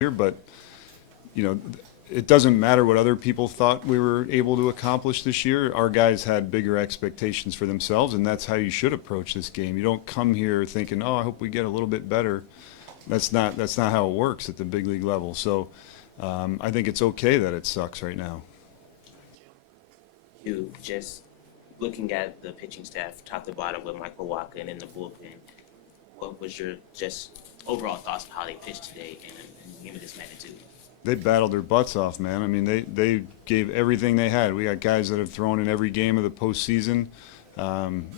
year, but you know, it doesn't matter what other people thought we were able to accomplish this year. Our guys had bigger expectations for themselves, and that's how you should approach this game. You don't come here thinking, "Oh, I hope we get a little bit better." That's not how it works at the big league level. So I think it's okay that it sucks right now. You just looking at the pitching staff, top to bottom, with Michael Walker and in the bullpen. What was your just overall thoughts of how they pitched today in a game of this magnitude? They battled their butts off, man. I mean, they gave everything they had. We got guys that have thrown in every game of the postseason.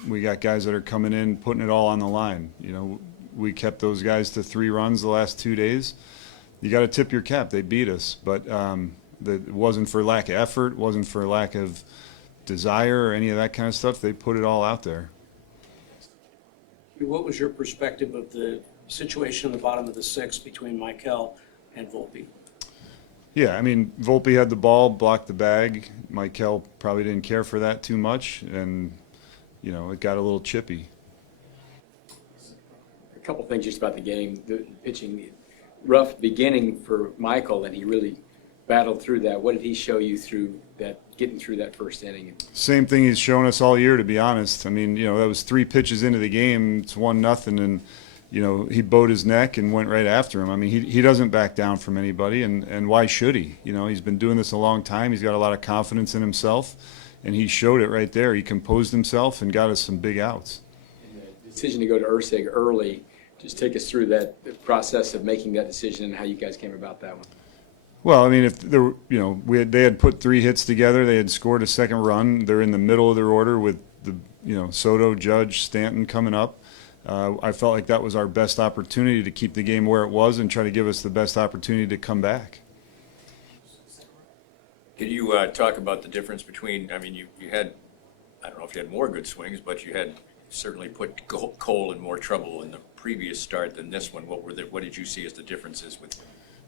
We got guys that are coming in, putting it all on the line. You know, we kept those guys to 3 runs the last 2 days. You got to tip your cap. They beat us, but it wasn't for lack of effort, wasn't for lack of desire or any of that kind of stuff. They put it all out there. What was your perspective of the situation in the bottom of the sixth between Michael and Volpe? Yeah, I mean, Volpe had the ball, blocked the bag. Michael probably didn't care for that too much, and, you know, it got a little chippy. A couple things just about the game. The pitching, rough beginning for Michael, and he really battled through that. What did he show you through that, getting through that first inning? Same thing he's shown us all year, to be honest. I mean, you know, that was 3 pitches into the game. It's 1-0, and you know, he bowed his neck and went right after him. I mean, he doesn't back down from anybody, and why should he? You know, he's been doing this a long time. He's got a lot of confidence in himself, and he showed it right there. He composed himself and got us some big outs. And the decision to go to Ursig early, just take us through that process of making that decision and how you guys came about that one. Well, I mean, if there were, you know, they had put 3 hits together. They had scored a second run. They're in the middle of their order with the, you know, Soto, Judge, Stanton coming up. I felt like that was our best opportunity to keep the game where it was and try to give us the best opportunity to come back. Can you talk about the difference between, I mean, you had, I don't know if you had more good swings, but you had certainly put Cole in more trouble in the previous start than this one. What did you see as the differences with?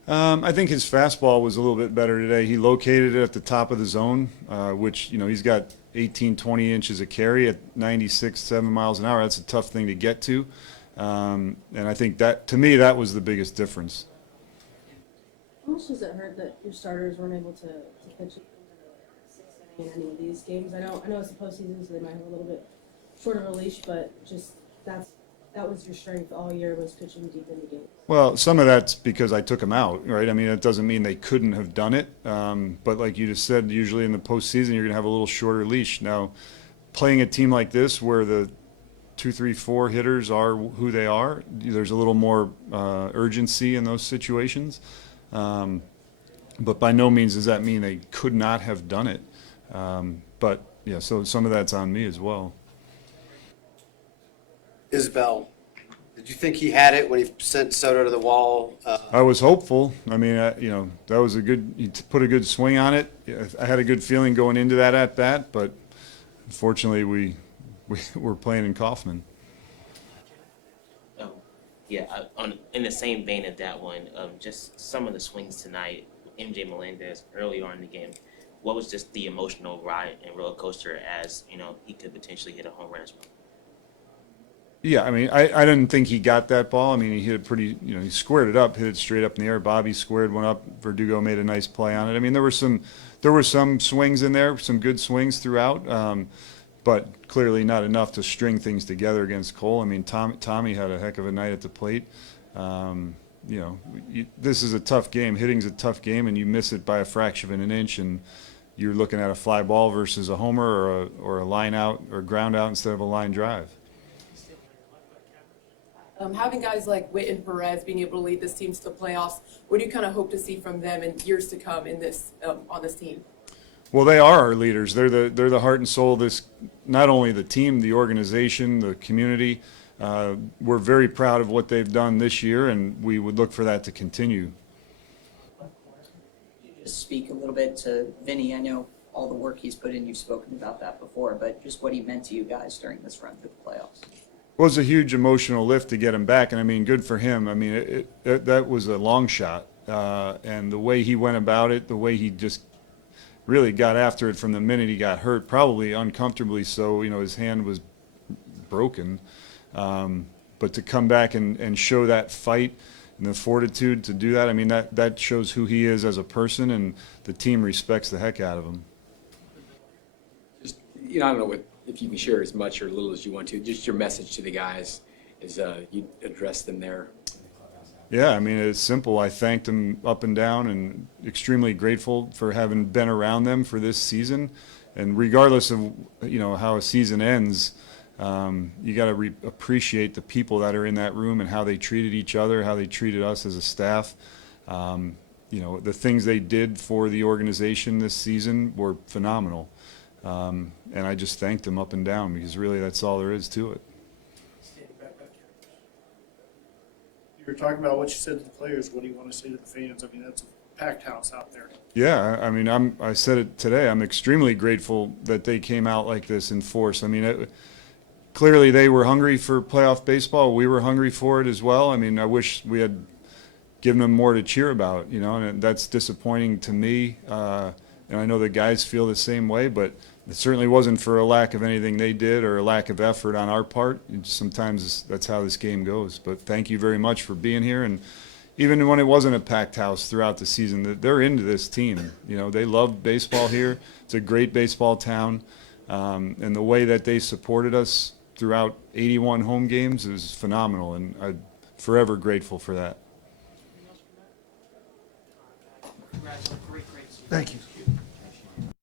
I think his fastball was a little bit better today. He located it at the top of the zone, which, you know, he's got 18, 20 inches of carry at 96, 7 miles an hour. That's a tough thing to get to. And I think that, to me, that was the biggest difference. How much does it hurt that your starters weren't able to pitch in the sixth inning in any of these games? I know it's the postseason, so they might have a little bit shorter of a leash, but just that was your strength all year, was pitching deep in the game. Well, some of that's because I took them out, right? I mean, it doesn't mean they couldn't have done it. But like you just said, usually in the postseason, you're going to have a little shorter leash. Now, playing a team like this where the 2, 3, 4 hitters are who they are, there's a little more urgency in those situations. But by no means does that mean they could not have done it. But, yeah, so some of that's on me as well. Isbell, did you think he had it when he sent Soto to the wall? I was hopeful. I mean, you know, that was he put a good swing on it. I had a good feeling going into that at bat, but unfortunately we were playing in Kaufman. Oh, yeah. In the same vein of that one, just some of the swings tonight, MJ Melendez early on in the game. What was just the emotional ride and roller coaster as, you know, he could potentially hit a home run as well? Yeah, I mean, I didn't think he got that ball. I mean, he hit it pretty, you know, he squared it up, hit it straight up in the air. Bobby squared one up. Verdugo made a nice play on it. I mean, there were some swings in there, some good swings throughout, but clearly not enough to string things together against Cole. I mean, Tommy had a heck of a night at the plate. You know, this is a tough game. Hitting's a tough game, and you miss it by a fraction of an inch, and you're looking at a fly ball versus a homer or a line out or ground out instead of a line drive. Having guys like Witt and Perez being able to lead this team to the playoffs, what do you kind of hope to see from them in years to come in this on this team? Well, they are our leaders. They're the heart and soul of this, not only the team, the organization, the community. We're very proud of what they've done this year, and we would look for that to continue. Could you just speak a little bit to Vinny? I know all the work he's put in. You've spoken about that before, but just what he meant to you guys during this run through the playoffs. It was a huge emotional lift to get him back, and I mean, good for him. I mean, that was a long shot, and the way he went about it, the way he just really got after it from the minute he got hurt, probably uncomfortably so. You know, his hand was broken, but to come back and show that fight, and the fortitude to do that. I mean, that shows who he is as a person, and the team respects the heck out of him. Just, I don't know if you can share as much or little as you want to, just your message to the guys as you address them there. Yeah, I mean, it's simple. I thanked them up and down and extremely grateful for having been around them for this season. And regardless of, how a season ends, you got to appreciate the people that are in that room and how they treated each other, how they treated us as a staff. The things they did for the organization this season were phenomenal. And I just thanked them up and down because really that's all there is to it. You were talking about what you said to the players. What do you want to say to the fans? I mean, that's a packed house out there. Yeah, I mean, I said it today. I'm extremely grateful that they came out like this in force. I mean, clearly they were hungry for playoff baseball. We were hungry for it as well. I mean, I wish we had given them more to cheer about, and that's disappointing to me. And I know the guys feel the same way, but it certainly wasn't for a lack of anything they did or a lack of effort on our part. Sometimes that's how this game goes. But thank you very much for being here. And even when it wasn't a packed house throughout the season, they're into this team. They love baseball here. It's a great baseball town. And the way that they supported us throughout 81 home games is phenomenal. And I'm forever grateful for that. Thank you.